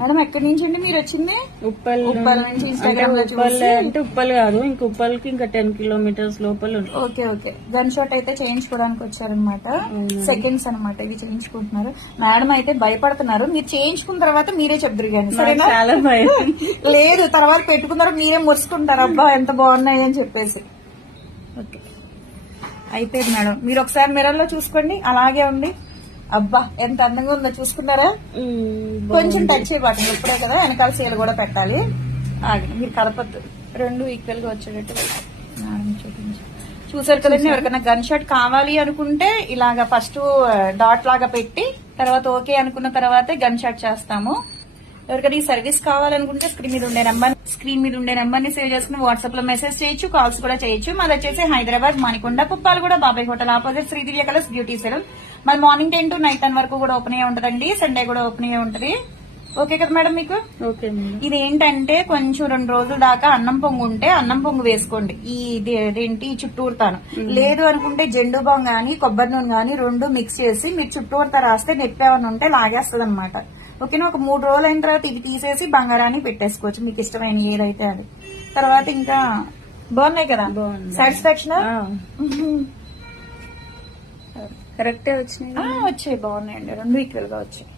Madam ఎక్కడి నుంచి అండి మీరు వచ్చింది? ఉప్పల్ నుంచి ఇన్స్టాగ్రామ్ లో ఉప్పల్ అంటే ఉప్పల్ కాదు, ఇంక ఉప్పల్కి ఇంకా 10 కిలోమీటర్స్ లోపల ఉంది. Okay okay. గన్ షాట్ అయితే చేయించుకోవడానికి వచ్చారనమాట. సెకండ్స్ అనమాట ఇవి చేయించుకుంటున్నారు. మేడం అయితే భయపడుతున్నారు. మీరు చేయించుకున్న తర్వాత మీరే చెప్తారు కానీ సరేనా? చాలా భయం. లేదు తర్వాత పెట్టుకున్న తర్వాత మీరే మురుసుకుంటారు అబ్బా ఎంత బాగున్నాయి అని చెప్పేసి. ఓకే అయిపోయింది మేడం. మీరు ఒకసారి మిర్రర్ లో చూసుకోండి, అలాగే ఉంది. అబ్బా ఎంత అందంగా ఉందో చూసుకున్నారా? కొంచెం టచ్ చేయబట్టండి, ఇప్పుడే కదా వెనకాల సీలు కూడా పెట్టాలి. ఆగండి మీరు కలపద్దు, రెండు ఈక్వల్ గా వచ్చేటట్టు చూపించి. చూసారు కదండి. ఎవరికైనా గన్ షాట్ కావాలి అనుకుంటే ఇలాగా ఫస్ట్ డాట్ లాగా పెట్టి తర్వాత ఓకే అనుకున్న తర్వాతే గన్ షాట్ చేస్తాము. ఎవరికైనా ఈ సర్వీస్ కావాలనుకుంటే స్క్రీన్ మీద ఉండే నెంబర్ ని సేవ్ చేసుకుని వాట్సాప్ లో మెసేజ్ చేయొచ్చు, కాల్స్ కూడా చేయొచ్చు. మాది వచ్చేసి హైదరాబాద్ మానికొండ పుప్పాలగూడ బాబాయ్ హోటల్ ఆపోజిట్ శ్రీ దివ్య కలర్స్ బ్యూటీ సెలూన్. మాది మార్నింగ్ 10 to నైట్ 10 వరకు కూడా ఓపెన్ అయ్యి ఉంటదండి. సండే కూడా ఓపెన్ అయ్యి ఉంటది. ఓకే కదా మేడం మీకు? ఓకే. ఇది ఏంటంటే కొంచెం 2 రోజుల దాకా అన్నం పొంగు ఉంటే అన్నం పొంగు వేసుకోండి. ఇదేంటి చుట్టూరుతాను లేదు అనుకుంటే జెండు బాం గానీ కొబ్బరి నూనె గానీ 2 మిక్స్ చేసి మీరు చుట్టూరుతా రాస్తే నొప్పి ఏమైనా ఉంటే లాగేస్తుంది అనమాట. ఓకేనా? ఒక 3 రోజులు అయిన తర్వాత ఇది తీసేసి బంగారాన్ని పెట్టేసుకోవచ్చు మీకు ఇష్టమైన ఏదైతే అది. తర్వాత ఇంకా బాగున్నాయి కదా? సాటిస్ఫాక్షన్ కరెక్టే వచ్చినాయి. వచ్చాయి, బాగున్నాయండి. 2 ఈక్వల్ గా వచ్చాయి.